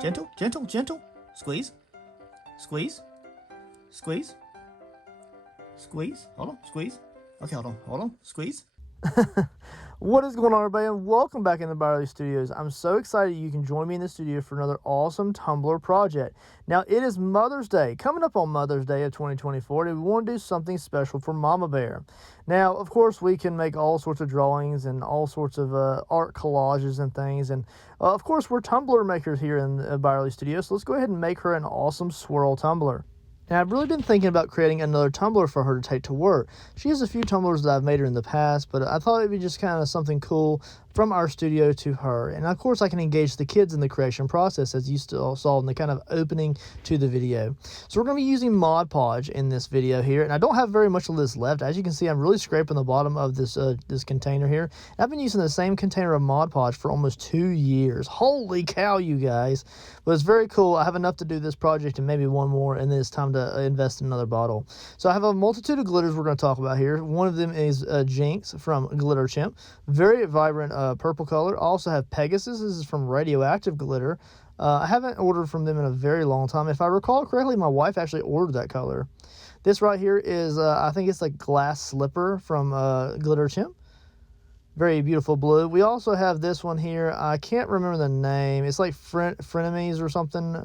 Gentle, gentle, gentle. Squeeze. Squeeze. Squeeze. Squeeze. Hold on. Squeeze. Okay, hold on. Squeeze. What is going on, everybody, and welcome back in the Byerly Studios. I'm so excited you can join me in the studio for another awesome Tumbler project. Now, it is Mother's Day. Coming up on Mother's Day of 2024, and we want to do something special for Mama Bear. Now, of course, we can make all sorts of drawings and all sorts of art collages and things. And, of course, we're Tumbler makers here in the Byerly Studios, so let's go ahead and make her an awesome swirl tumbler. Now, I've really been thinking about creating another tumbler for her to take to work. She has a few tumblers that I've made her in the past, but I thought it'd be just kind of something cool from our studio to her. And of course, I can engage the kids in the creation process, as you still saw in the kind of opening to the video. So we're going to be using Mod Podge in this video here, and I don't have very much of this left. As you can see, I'm really scraping the bottom of this this container here. And I've been using the same container of Mod Podge for almost 2 years. Holy cow, you guys. But it's very cool. I have enough to do this project and maybe one more, and then it's time to invest in another bottle. So I have a multitude of glitters we're going to talk about here. One of them is Jinx from Glitter Chimp. Very vibrant purple color. I also have Pegasus. This is from Radioactive Glitter. I haven't ordered from them in a very long time. If I recall correctly, my wife actually ordered that color. This right here is, I think it's like Glass Slipper from Glitter Chimp. Very beautiful blue. We also have this one here. I can't remember the name. It's like Frenemies or something.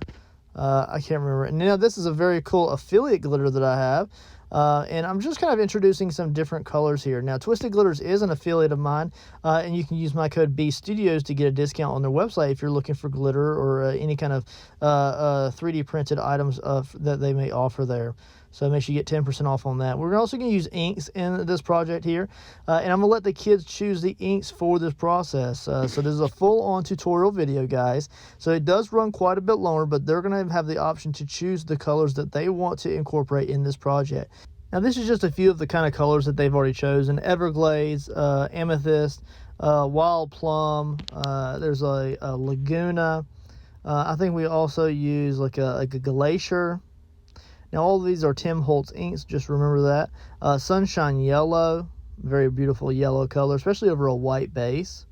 I can't remember. And now this is a very cool affiliate glitter that I have. And I'm just kind of introducing some different colors here. Now, Twisted Glitters is an affiliate of mine, and you can use my code BStudios to get a discount on their website if you're looking for glitter or any kind of 3D printed items that they may offer there. So make sure you get 10% off on that. We're also going to use inks in this project here, and I'm going to let the kids choose the inks for this process. So this is a full-on tutorial video, guys. So it does run quite a bit longer, but they're going to have the option to choose the colors that they want to incorporate in this project. Now, this is just a few of the kind of colors that they've already chosen. Everglades, Amethyst, Wild Plum, there's a Laguna. I think we also use like a Glacier. Now, all of these are Tim Holtz inks, just remember that. Sunshine Yellow, very beautiful yellow color, especially over a white base.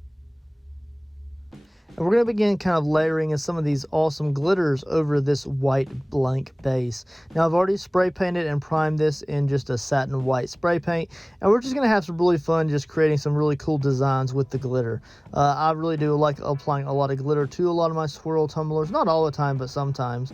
And we're going to begin kind of layering in some of these awesome glitters over this white blank base. Now, I've already spray painted and primed this in just a satin white spray paint. And we're just going to have some really fun just creating some really cool designs with the glitter. I really do like applying a lot of glitter to a lot of my swirl tumblers. Not all the time, but sometimes.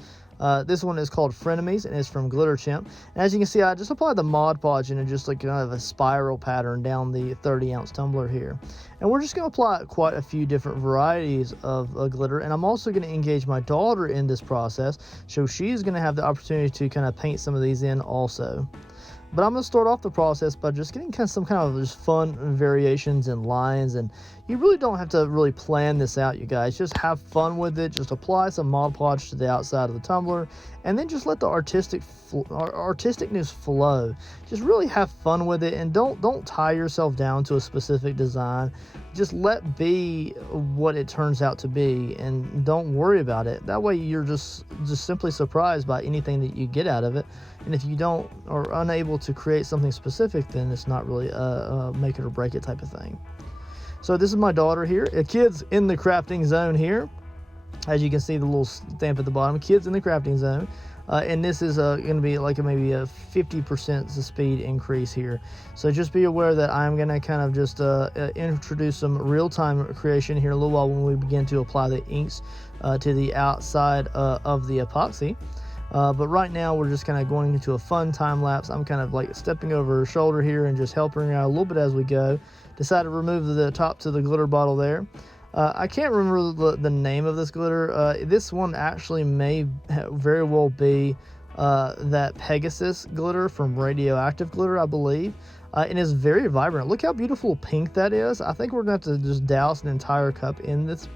This one is called Frenemies, and it's from Glitter Chimp. And as you can see, I just applied the Mod Podge in just like kind of a spiral pattern down the 30-ounce tumbler here. And we're just going to apply quite a few different varieties of glitter. And I'm also going to engage my daughter in this process, so she's going to have the opportunity to kind of paint some of these in also. But I'm going to start off the process by just getting some kind of just fun variations and lines. And you really don't have to really plan this out, you guys. Just have fun with it. Just apply some Mod Podge to the outside of the tumbler. And then just let the artisticness flow. Just really have fun with it. And don't tie yourself down to a specific design. Just let be what it turns out to be. And don't worry about it. That way you're just simply surprised by anything that you get out of it. And if you don't or unable to create something specific, then it's not really a make it or break it type of thing. So this is my daughter here. Kids in the crafting zone here. As you can see, the little stamp at the bottom. Kids in the crafting zone. And this is going to be like maybe a 50% speed increase here. So just be aware that I'm going to kind of just introduce some real-time creation here in a little while when we begin to apply the inks to the outside of the epoxy. But right now we're just kind of going into a fun time lapse. I'm kind of like stepping over her shoulder here and just helping her out a little bit as we go. Decided to remove the top to the glitter bottle there. I can't remember the name of this glitter. This one actually may very well be that Pegasus glitter from Radioactive Glitter, I believe. And it's very vibrant. Look how beautiful pink that is. I think we're going to have to just douse an entire cup in this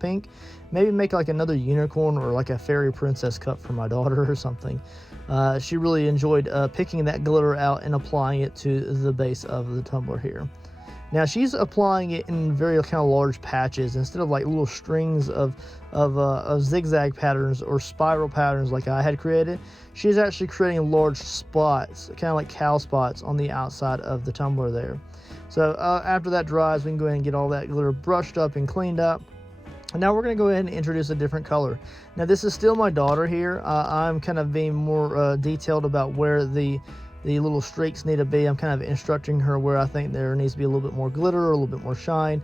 pink. Maybe make like another unicorn or like a fairy princess cup for my daughter or something. She really enjoyed picking that glitter out and applying it to the base of the tumbler here. Now she's applying it in very kind of large patches instead of like little strings of zigzag patterns or spiral patterns like I had created. She's actually creating large spots, kind of like cow spots on the outside of the tumbler there. So after that dries, we can go ahead and get all that glitter brushed up and cleaned up. And now we're going to go ahead and introduce a different color. Now this is still my daughter here. I'm kind of being more detailed about where the little streaks need to be. I'm kind of instructing her where I think there needs to be a little bit more glitter or a little bit more shine.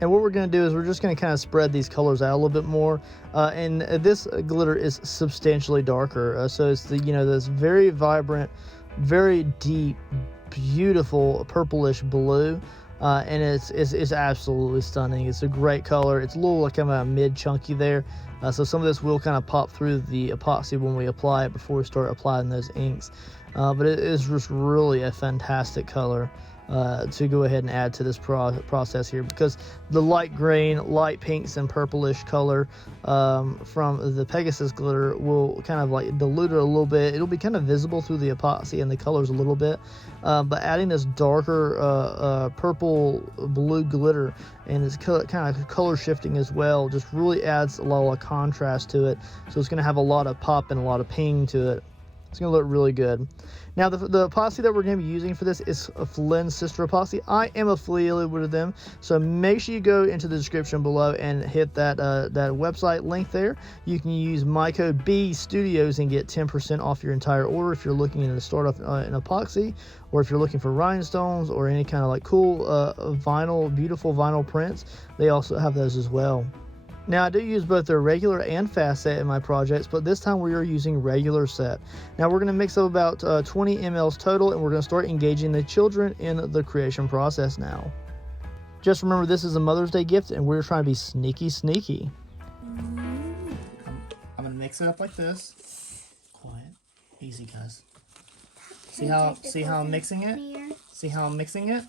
And what we're going to do is we're just going to kind of spread these colors out a little bit more. And this glitter is substantially darker. So it's this very vibrant, very deep, beautiful purplish blue. And it's absolutely stunning. It's a great color. It's a little like kind of a mid chunky there. So some of this will kind of pop through the epoxy when we apply it before we start applying those inks. But it is just really a fantastic color to go ahead and add to this process here, because the light green, light pinks, and purplish color from the Pegasus glitter will kind of like dilute it a little bit. It'll be kind of visible through the epoxy and the colors a little bit, but adding this darker purple blue glitter and this kind of color shifting as well just really adds a lot of contrast to it. So it's going to have a lot of pop and a lot of ping to it. It's going to look really good. Now, the epoxy that we're going to be using for this is a Flynn's sister epoxy. I am affiliated with them, so make sure you go into the description below and hit that website link there. You can use my code BStudios and get 10% off your entire order if you're looking to start off an epoxy, or if you're looking for rhinestones or any kind of like cool beautiful vinyl prints. They also have those as well. Now, I do use both their regular and fast set in my projects, but this time we are using regular set. Now, we're going to mix up about 20 mLs total, and we're going to start engaging the children in the creation process now. Just remember, this is a Mother's Day gift, and we're trying to be sneaky, sneaky. I'm going to mix it up like this. Quiet. Easy, guys. See how I'm mixing it? See how I'm mixing it?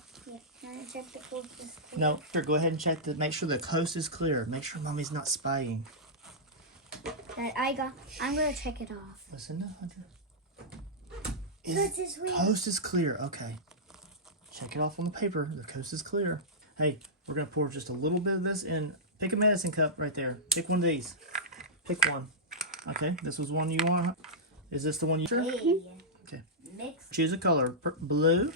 Check the coast is clear. No, here, go ahead and check make sure the coast is clear. Make sure Mommy's not spying. I'm gonna check it off. Listen to Hunter. Coast is clear. Okay. Check it off on the paper. The coast is clear. Hey, we're gonna pour just a little bit of this in. Pick a medicine cup right there. Pick one of these. Pick one. Okay, this was one you want. Is this the one you? Hey. Okay. Mix. Choose a color. Blue,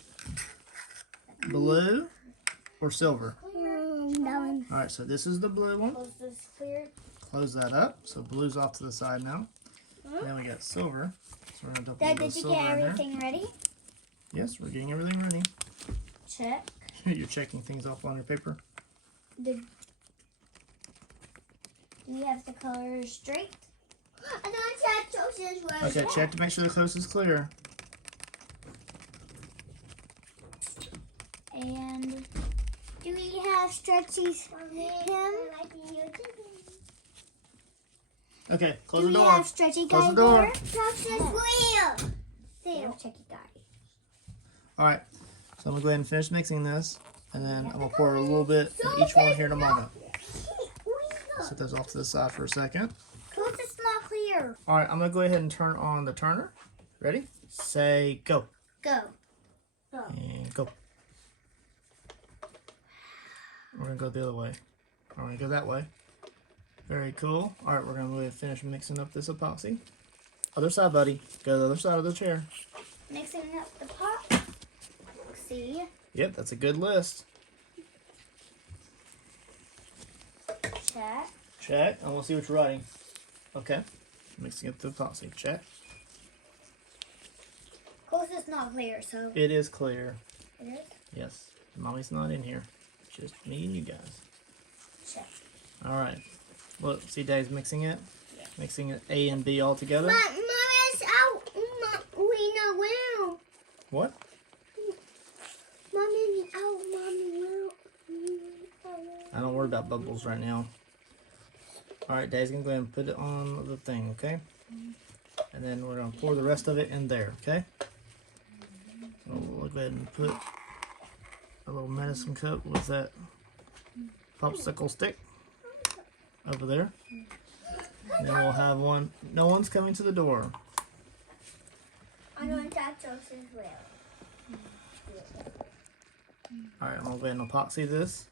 or silver. No. All right, so this is the blue one. Coast is clear. Close that up. So blue's off to the side now. Then we got silver. So we're gonna dump a Dad, little did you silver get in there. everything ready? Yes, we're getting everything ready. Check. You're checking things off on your paper. Do we have the colors straight? I don't check those. Okay, check to make sure the coast is clear. And do we have stretchies for him? Okay, close Do the we door. have stretchy Close guy the door. there? There, checky guy. All right, so I'm gonna go ahead and finish mixing this, and then I'm gonna pour a little bit in each one here to Mama. Set those off to the side for a second. Coast is not clear. All right, I'm gonna go ahead and turn on the turner. Ready? Say go. Go. And go. We're gonna go the other way. We're gonna go that way. Very cool. All right, we're gonna go ahead and finish mixing up this epoxy. Other side, buddy. Go to the other side of the chair. Mixing up the pot. See? Yep, that's a good list. Check. Check. I want to see what you're writing. Okay. Mixing up the epoxy. Check. Coast is not clear, so It is clear. it is. Yes. Mommy's not in here. Just me and you guys. Check. All right. Look, see Dave's mixing it? Yeah. Mixing it A and B all together. Mommy's out. We know where. What? Mommy's out. Mommy, where? I don't worry about bubbles right now. All right, Dave's going to go ahead and put it on the thing, okay? And then we're going to pour the rest of it in there, okay? So we'll go ahead and put a little medicine cup with that popsicle stick over there. And then we'll have one. No one's coming to the door. I don't touch those as well. All right, I'm going to go ahead and epoxy this.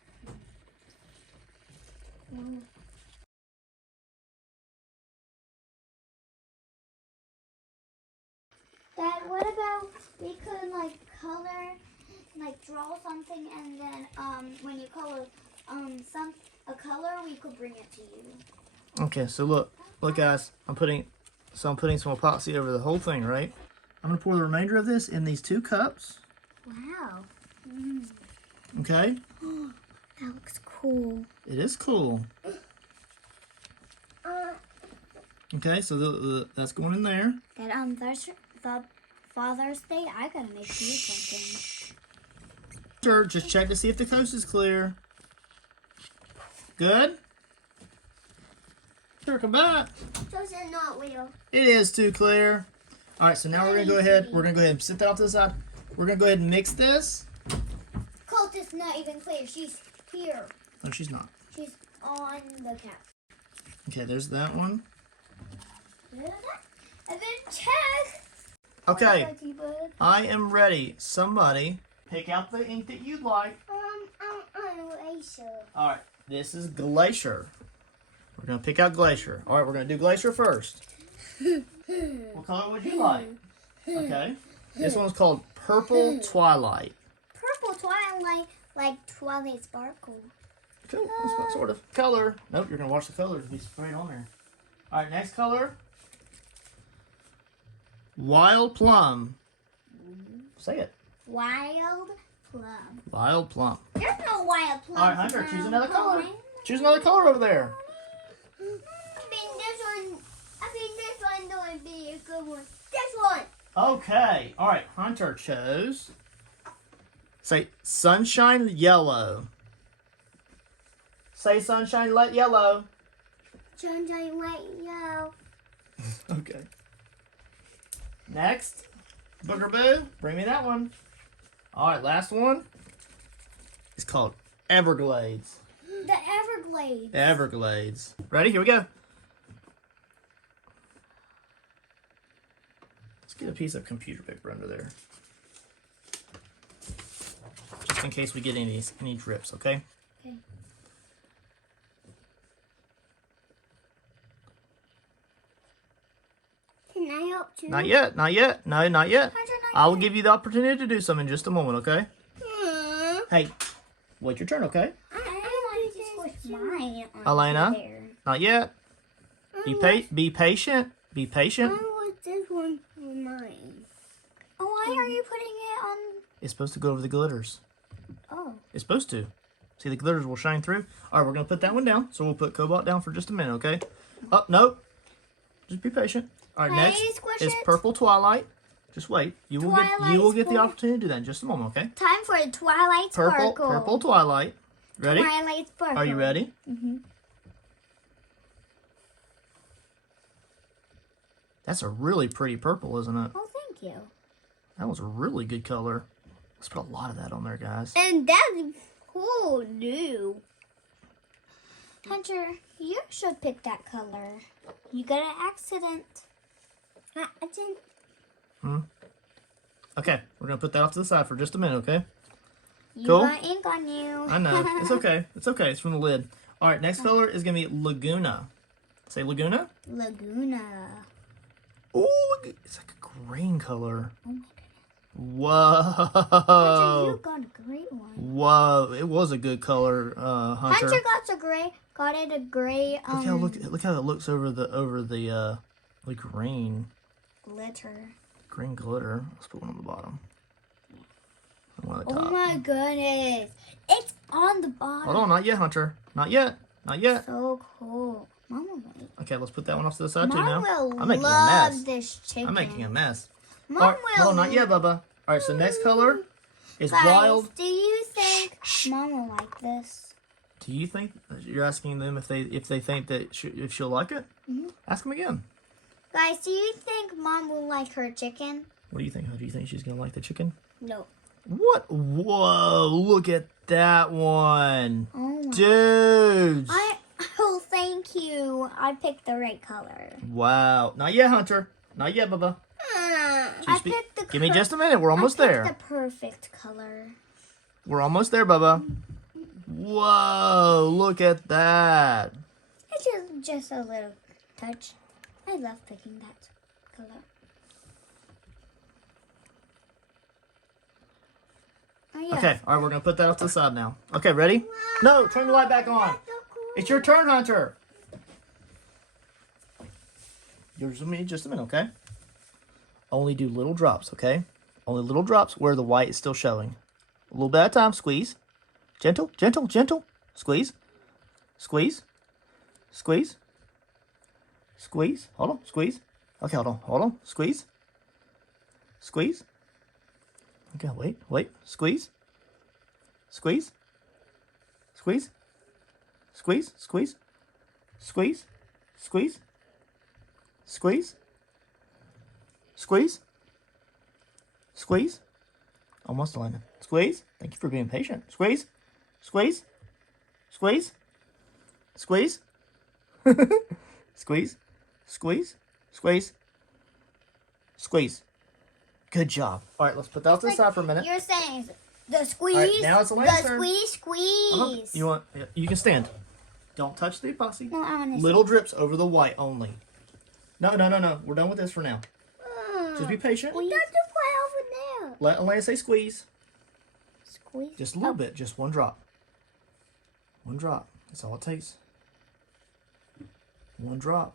Dad, what about we could like color, like draw something, and then when you color a a color, we could bring it to you. Okay, so look guys, I'm putting some epoxy over the whole thing, right? I'm gonna pour the remainder of this in these 2 cups. Wow. Okay? That looks cool. It is cool. Okay, so that's going in there. That on Father's Day, I gotta make you something. Sure, just check to see if the coast is clear. Good? Sure, come back. So it's not real. It is too clear. All right, so now we're gonna go ahead and sit that off to the side. We're gonna go ahead and mix this. Colt is not even clear. She's here. No, she's not. She's on the couch. Okay, there's that one. And then check. Okay, I am ready. Somebody pick out the ink that you'd like. Glacier. All right, this is Glacier. We're gonna pick out Glacier. All right, we're gonna do Glacier first. What color would you like? Okay, this one's called Purple Twilight. Purple Twilight, like Twilight Sparkle. Cool, that's what sort of color. Nope, you're gonna watch the colors be sprayed on there. All right, next color. Wild Plum. Say it. Wild Plum. Wild Plum. There's no wild plum. All right, Hunter, choose another color. Choose another color over there. I think this one would be a good one. This one. Okay. All right, Hunter chose. Say Sunshine Yellow. Say Sunshine Yellow. Sunshine light yellow. Okay. Next. Boogeroo. Bring me that one. All right, last one. It's called Everglades. The Everglades. Everglades. Ready? Here we go. Let's get a piece of computer paper under there. Just in case we get any drips, okay? Okay. Can I help too? Not yet. Not yet. No, not yet. Hunter, not I will yet. give you the opportunity to do something in just a moment, okay? Hmm. Hey, wait your turn, okay? I want to squish mine onto Elena? there. Not yet. Be patient. Be patient. I want this one for mine. Oh, why are you putting it on? It's supposed to go over the glitters. Oh. It's supposed to. See, the glitters will shine through. All right, we're going to put that one down. So we'll put Cobalt down for just a minute, okay? Oh, nope. Just be patient. All right, Can I next squish is it? Purple Twilight. Just wait. You will get the Twilight opportunity to do that in just a moment, okay? Time for Twilight Sparkle. Purple Twilight. Ready? Twilight Sparkle. Are you ready? Mm-hmm. That's a really pretty purple, isn't it? Oh, thank you. That was a really good color. Let's put a lot of that on there, guys. And that's cool, new. Hunter, you should pick that color. You got an accident. Okay, we're going to put that off to the side for just a minute, okay? You Cool. got ink on you. I know. It's okay. It's okay. It's from the lid. All right, next color is going to be Laguna. Say Laguna. Laguna. Oh, it's like a green color. Oh my goodness. Whoa. Hunter, you got a great one. Whoa. It was a good color, Hunter. Hunter got it a gray Look how it looks over the green glitter. Let's put one on the bottom. And one on the Oh top. my goodness. It's on the bottom. Hold on, not yet, Hunter. Not yet. Not yet. So cool. Mama will. Okay, let's put that one off to the side too now. Mom will I'm making a love mess. this chicken. I'm making a mess. Mom All right, will. hold on, not yet, Bubba. All right, so next color is Guys, wild. do you think Mom will like this? Do you think you're asking them if they think that if she'll like it? Mm-hmm. Ask them again. Guys, do you think Mom will like her chicken? What do you think? How do you think she's gonna like the chicken? No. What? Whoa! Look at that one, Oh my. dudes! Oh, thank you. I picked the right color. Wow! Not yet, Hunter. Not yet, Bubba. I Just picked the. Give me just a minute. We're almost I picked there. the perfect color. We're almost there, Bubba. Whoa! Look at that. It's just a little touch. I love picking that color. Oh, yeah. Okay. All right. We're gonna put that off to the side now. Okay. Ready? No. Turn the light back on. That's so cool. It's your turn, Hunter. Yours with me just a minute, okay? Only do little drops, okay? Only little drops where the white is still showing. A little bit at a time. Squeeze. Gentle, gentle, gentle. Squeeze. Squeeze. Squeeze. Squeeze. Hold on. Squeeze. Okay, hold on. Hold on. Squeeze. Squeeze. Okay, wait, wait. Squeeze. Squeeze. Squeeze. Squeeze. Squeeze. Squeeze. Squeeze. Squeeze. Squeeze. Squeeze. Almost landed. Squeeze. Thank you for being patient. Squeeze. Squeeze. Squeeze. Squeeze. Squeeze. Squeeze. Squeeze. Squeeze. Good job. All right, let's put that to the side for a minute. You're saying the squeeze. All right, now it's Elena's the turn. squeeze. You want? You can stand. Don't touch the epoxy. No, I want to. Little drips over the white only. No, no, no, no. We're done with this for now. Just be patient. We got to play over there. Let Elena say squeeze. Squeeze. Just a little bit. Just one drop. One drop. That's all it takes. One drop.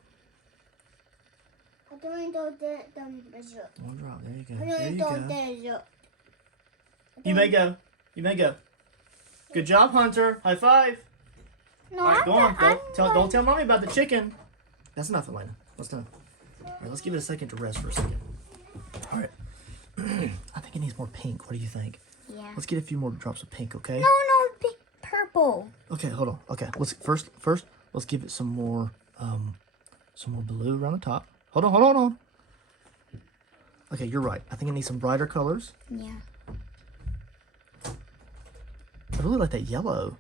One drop. There you go. There you go. You may go. You may go. Good job, Hunter. High five. No, All right, go on. Don't tell mommy about the chicken. That's enough, Elena. That's done. All right, let's give it a second to rest for a second. All right. I think it needs more pink. What do you think? Yeah. Let's get a few more drops of pink, okay? No, pink, purple. Okay, hold on. Okay, let's first let's give it some more blue around the top. Hold on. Okay, you're right. I think it needs some brighter colors. Yeah. I really like that yellow.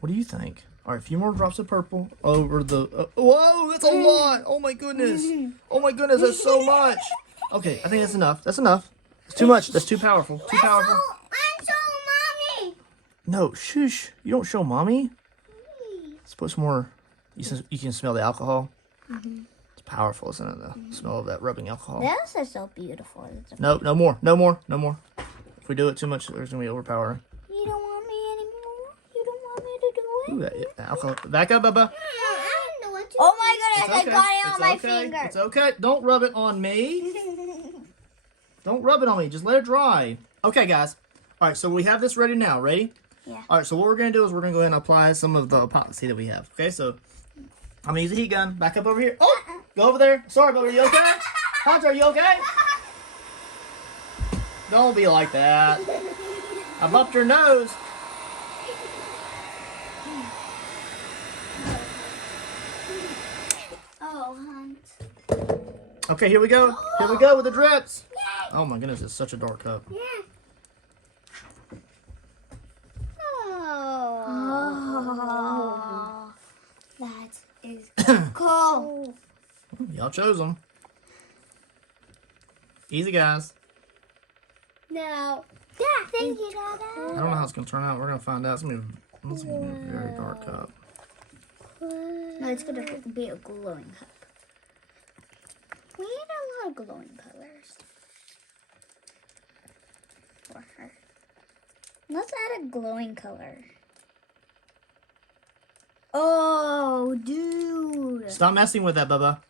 What do you think? All right, a few more drops of purple over the... whoa, that's a lot! Oh my goodness! Oh my goodness, that's so much! Okay, I think that's enough. That's enough. It's too much. That's too powerful. Too powerful. I'm so mommy. No, shush. You don't show mommy. Let's put some more... You can smell the alcohol. It's powerful, isn't it? The smell of that rubbing alcohol. This is so beautiful. No, no more. No more. No more. If we do it too much, there's going to be overpowering. You don't want me anymore? You don't want me to do it? Ooh, that alcohol. Back up, Bubba. Oh my goodness, I got it on my finger. It's okay. Don't rub it on me. Don't rub it on me. Just let it dry. Okay, guys. All right, so we have this ready now. Ready? Yeah. All right, so what we're going to do is we're going to go ahead and apply some of the epoxy that we have. Okay, so I'm going to use a heat gun. Back up over here. Oh, go over there. Sorry, Bubba. Are you okay? Hunter, are you okay? Don't be like that. I bumped your nose. Oh, Hunt. Okay, here we go. Here we go with the drips. Oh my goodness, it's such a dark cup. Yeah. Oh. That is cool. Y'all chose them. Easy, guys. No. Yeah, thank you, Dada. I don't know how it's going to turn out. We're going to find out. It's going to be a very dark cup. No, it's going to be a glowing cup. We need a lot of glowing colors for her. Let's add a glowing color. Oh, dude. Stop messing with that, Bubba.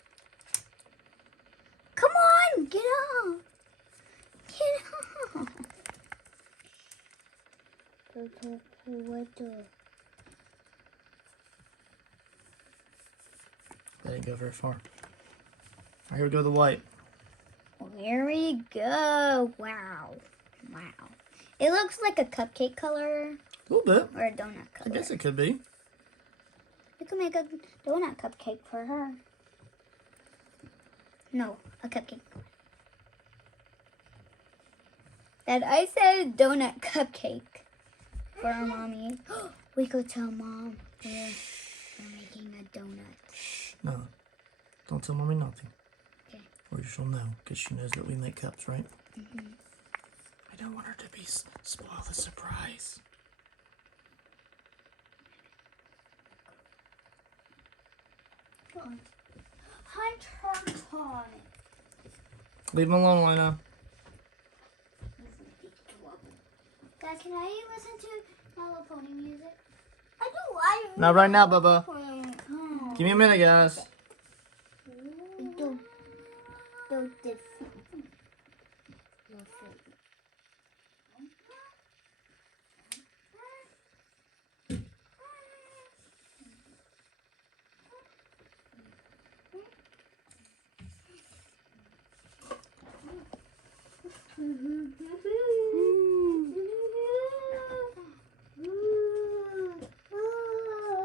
Come on, get off. Get off. That didn't go very far. All right, here we go with the white. Here we go. Wow. Wow. It looks like a cupcake color. A little bit. Or a donut color. I guess it could be. We could make a donut cupcake for her. No, a cupcake. Dad, I said donut cupcake for our mommy. We could tell Mom we're making a donut. No. Don't tell mommy nothing. Okay. Or she'll know, because she knows that we make cups, right? I don't want her to be spoil the surprise. Hunter time. Leave him alone, Lena. Dad, can I listen to My Little Pony music? I do. I Not right now, Bubba. Give me a minute, guys.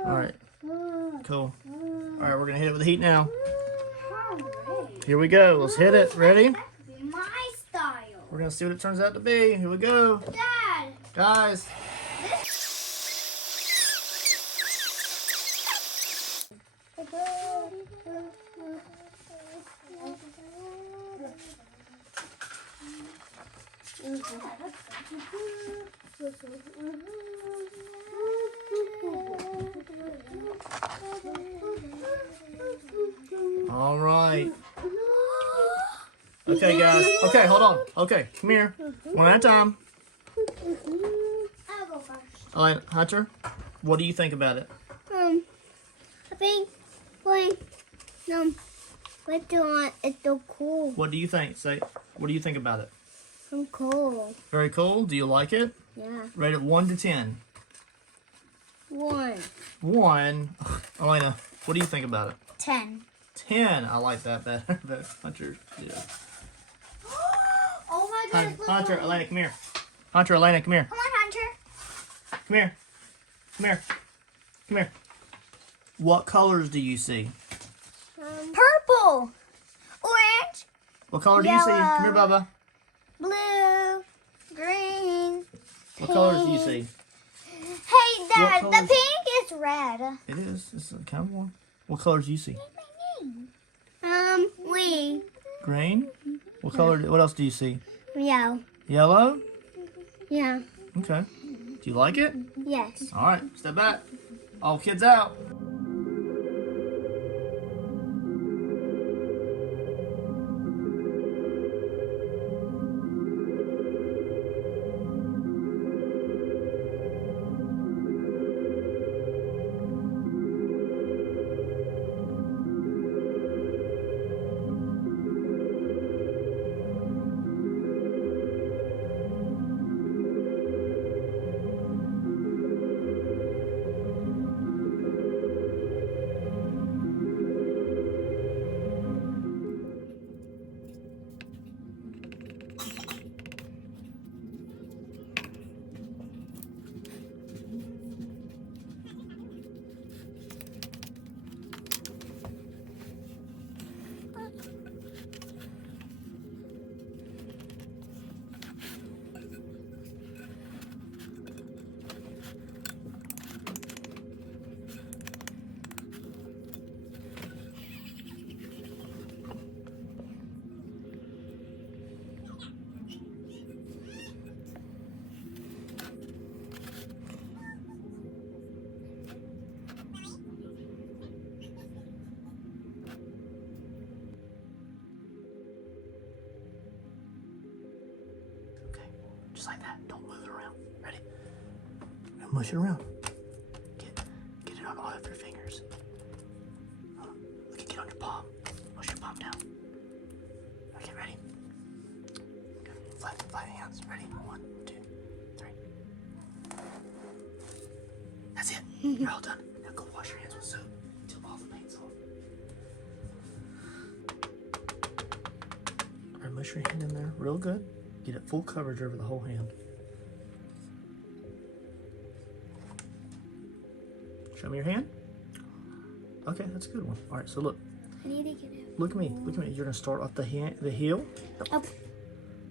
Alright. Cool. Alright, we're gonna hit it with the heat now. Here we go. Let's hit it. Ready? My style. We're gonna see what it turns out to be. Here we go. Dad. Guys. All right. Okay, guys. Okay, hold on. Okay, come here. One at a time. I'll go first. All right, Hunter, what do you think about it? I think, what do you want? It's so cool. What do you think? Say, what do you think about it? I'm cool. Very cool. Do you like it? Yeah. Rate it 1 to 10. 1. 1. Elena, what do you think about it? 10. 10. I like that better. Hunter, yeah. Oh my goodness. Hunter, Elena, come here. Hunter, Elena, come here. Come on, Hunter. Come here. Come here. Come here. What colors do you see? Purple. Orange. What color do you see? Yellow. Come here, Bubba. Blue. Green. What colors do you see? Hey, Dad, What the colors? pink is red. It is. It's kind of warm. What colors do you see? We. Green. What color? What else do you see? Yeah. Yellow. Yeah. Okay. Do you like it? Yes. All right. Step back. All kids out. Just like that. Don't move it around. Ready? Now mush it around. Get it on all of your fingers. Look at get on your palm. Push your palm down. Okay, ready? Good. Flat hands. Ready? 1, 2, 3. That's it. You're all done. Now go wash your hands with soap until all the paint's off. Alright, mush your hand in there real good. Get it full coverage over the whole hand. Show me your hand. Okay, that's a good one. All right, so look. I need to get it. Look at me. Look at me. You're gonna start off the heel. Up.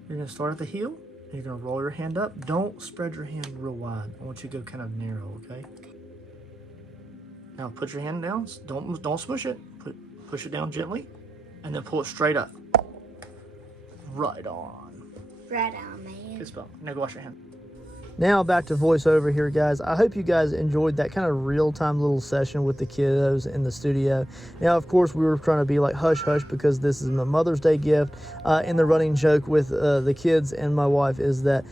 You're gonna start at the heel. And you're gonna roll your hand up. Don't spread your hand real wide. I want you to go kind of narrow. Okay. Now put your hand down. Don't smush it. Push it down gently, and then pull it straight up. Right on. Right on, man. Good spell. Now go wash your hand. Now back to voiceover here, guys. I hope you guys enjoyed that kind of real-time little session with the kiddos in the studio. Now, of course, we were trying to be like hush-hush because this is my Mother's Day gift. And the running joke with the kids and my wife is that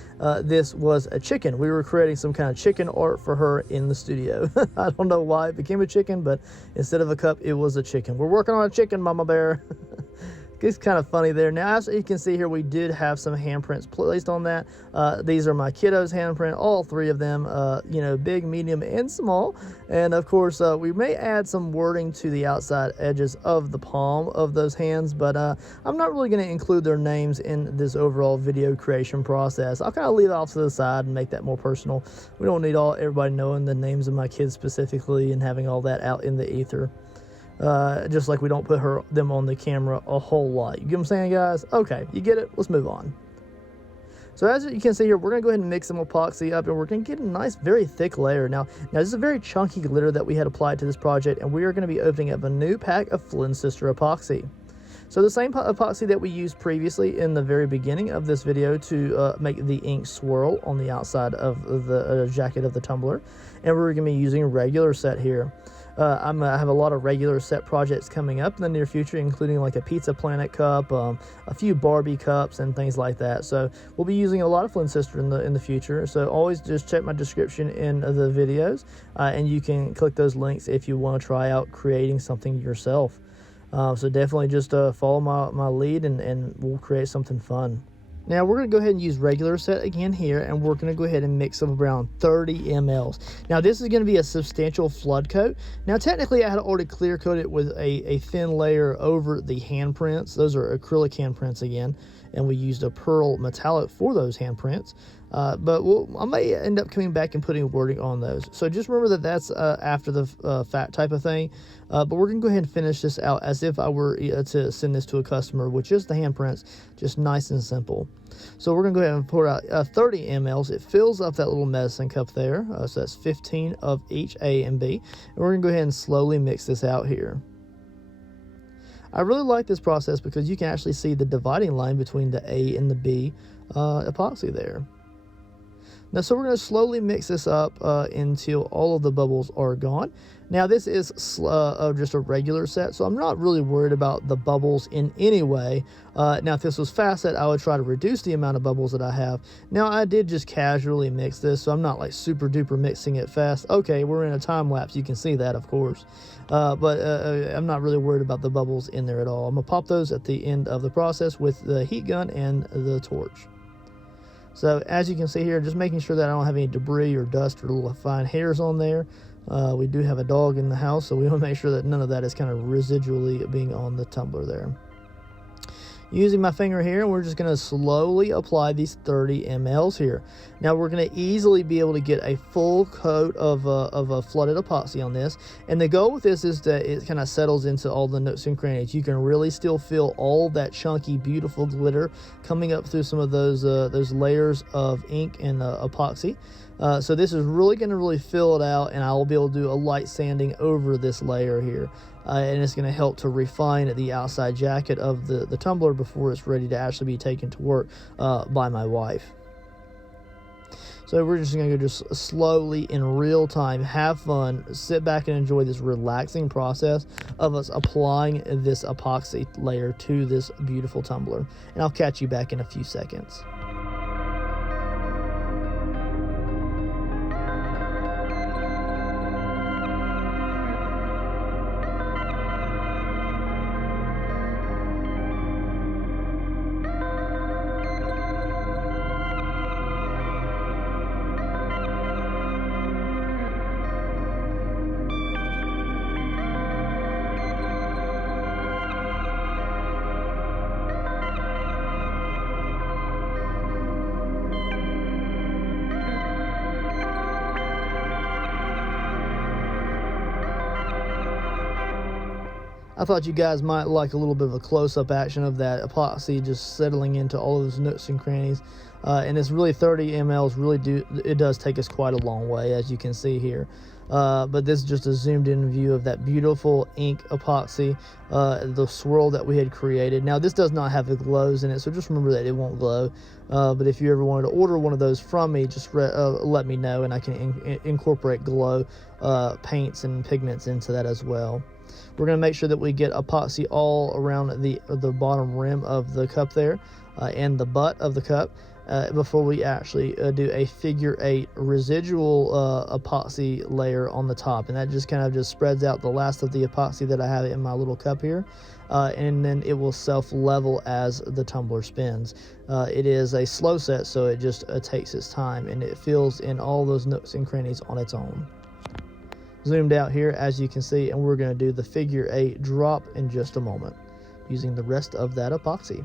this was a chicken. We were creating some kind of chicken art for her in the studio. I don't know why it became a chicken, but instead of a cup, it was a chicken. We're working on a chicken, Mama Bear. It's kind of funny there. Now, as you can see here, we did have some handprints placed on that. These are my kiddos' handprint, all three of them, you know, big, medium, and small. And of course, we may add some wording to the outside edges of the palm of those hands, but I'm not really going to include their names in this overall video creation process. I'll kind of leave it off to the side and make that more personal. We don't need everybody knowing the names of my kids specifically and having all that out in the ether. Just like we don't put them on the camera a whole lot. You get what I'm saying, guys? Okay, you get it? Let's move on. So as you can see here, we're going to go ahead and mix some epoxy up, and we're going to get a nice, very thick layer. Now this is a very chunky glitter that we had applied to this project, and we are going to be opening up a new pack of Flynn Sister epoxy. So the same epoxy that we used previously in the very beginning of this video to make the ink swirl on the outside of the jacket of the tumbler, and we're going to be using regular set here. I have a lot of regular set projects coming up in the near future, including like a Pizza Planet cup, a few Barbie cups, and things like that. So we'll be using a lot of Flynn Sister in the future. So always just check my description in the videos, and you can click those links if you want to try out creating something yourself. So definitely just follow my lead, and we'll create something fun. Now we're going to go ahead and use regular set again here, and we're going to go ahead and mix up around 30 mLs. Now this is going to be a substantial flood coat. Now technically I had already clear coated it with a thin layer over the handprints. Those are acrylic handprints again, and we used a pearl metallic for those handprints. But I may end up coming back and putting wording on those. So just remember that that's after the fact type of thing. But we're going to go ahead and finish this out as if I were to send this to a customer with just the handprints, just nice and simple. So we're going to go ahead and pour out 30 mLs. It fills up that little medicine cup there. So that's 15 of each A and B. And we're going to go ahead and slowly mix this out here. I really like this process because you can actually see the dividing line between the A and the B epoxy there. Now, so we're going to slowly mix this up until all of the bubbles are gone. Now, this is just a regular set, so I'm not really worried about the bubbles in any way. Now, if this was fast set, I would try to reduce the amount of bubbles that I have. Now, I did just casually mix this, so I'm not like super duper mixing it fast. Okay, we're in a time lapse. You can see that, of course. But I'm not really worried about the bubbles in there at all. I'm going to pop those at the end of the process with the heat gun and the torch. So as you can see here, just making sure that I don't have any debris or dust or little fine hairs on there. We do have a dog in the house, so we want to make sure that none of that is kind of residually being on the tumbler there. Using my finger here, we're just going to slowly apply these 30 mLs here. Now we're going to easily be able to get a full coat of a flooded epoxy on this. And the goal with this is that it kind of settles into all the nooks and crannies. You can really still feel all that chunky, beautiful glitter coming up through some of those layers of ink and epoxy. So this is really going to fill it out, and I will be able to do a light sanding over this layer here. And it's going to help to refine the outside jacket of the tumbler before it's ready to actually be taken to work by my wife. So we're just going to go just slowly in real time, have fun, sit back and enjoy this relaxing process of us applying this epoxy layer to this beautiful tumbler. And I'll catch you back in a few seconds. I thought you guys might like a little bit of a close-up action of that epoxy just settling into all of those nooks and crannies. And it's really 30 mLs really does take us quite a long way, as you can see here. but this is just a zoomed in view of that beautiful ink epoxy, the swirl that we had created. Now this does not have the glows in it, so just remember that it won't glow, but if you ever wanted to order one of those from me, just let me know, and I can incorporate glow paints and pigments into that as well. We're going to make sure that we get epoxy all around the bottom rim of the cup there, and the butt of the cup, before we actually do a figure 8 residual epoxy layer on the top. And that just kind of just spreads out the last of the epoxy that I have in my little cup here, and then it will self-level as the tumbler spins. It is a slow set, so it just takes its time, and it fills in all those nooks and crannies on its own. Zoomed out here, as you can see, and we're going to do the figure 8 drop in just a moment using the rest of that epoxy.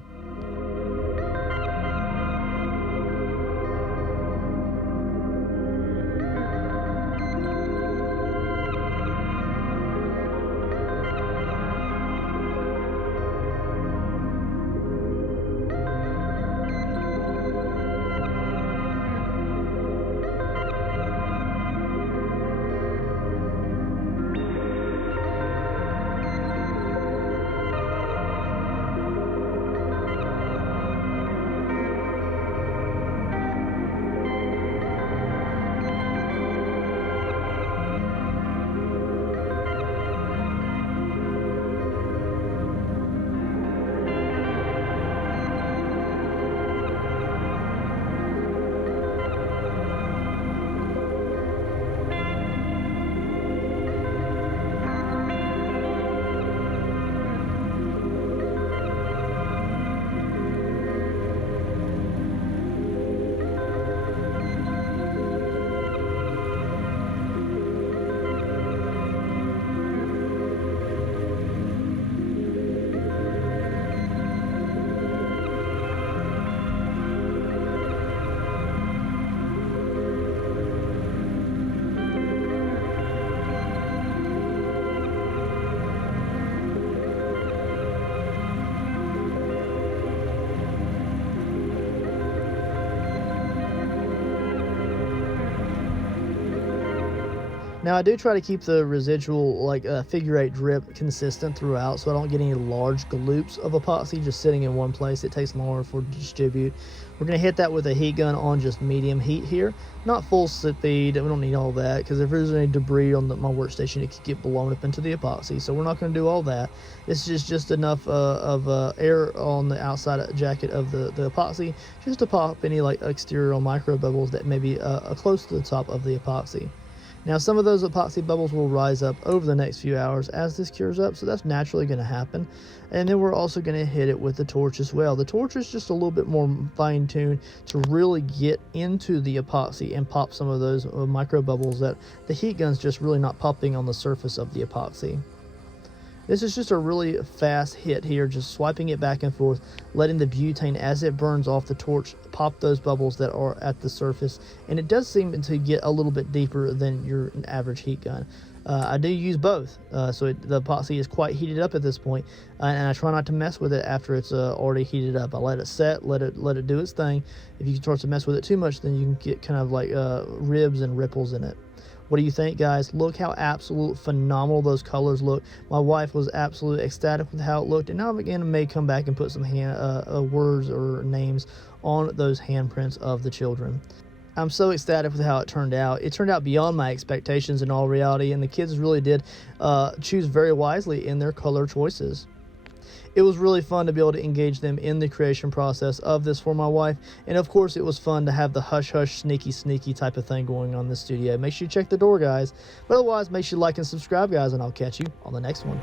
Now I do try to keep the residual figure 8 drip consistent throughout, so I don't get any large gloops of epoxy just sitting in one place. It takes longer for it to distribute. We're going to hit that with a heat gun on just medium heat here, not full speed. We don't need all that, because if there's any debris on my workstation, it could get blown up into the epoxy, so we're not going to do all that. This is just enough of air on the outside jacket of the epoxy, just to pop any exterior micro bubbles that may be close to the top of the epoxy. Now some of those epoxy bubbles will rise up over the next few hours as this cures up, so that's naturally going to happen. And then we're also going to hit it with the torch as well. The torch is just a little bit more fine-tuned to really get into the epoxy and pop some of those micro bubbles that the heat gun's just really not popping on the surface of the epoxy. This is just a really fast hit here, just swiping it back and forth, letting the butane, as it burns off the torch, pop those bubbles that are at the surface. And it does seem to get a little bit deeper than your average heat gun. I do use both, so the epoxy is quite heated up at this point, and I try not to mess with it after it's already heated up. I let it set, let it do its thing. If you start to mess with it too much, then you can get kind of ribs and ripples in it. What do you think, guys? Look how absolute phenomenal those colors look. My wife was absolutely ecstatic with how it looked, and now again, I may come back and put some words or names on those handprints of the children. I'm so ecstatic with how it turned out. It turned out beyond my expectations in all reality, and the kids really did choose very wisely in their color choices. It was really fun to be able to engage them in the creation process of this for my wife. And of course, it was fun to have the hush-hush, sneaky type of thing going on in the studio. Make sure you check the door, guys. But otherwise, make sure you like and subscribe, guys, and I'll catch you on the next one.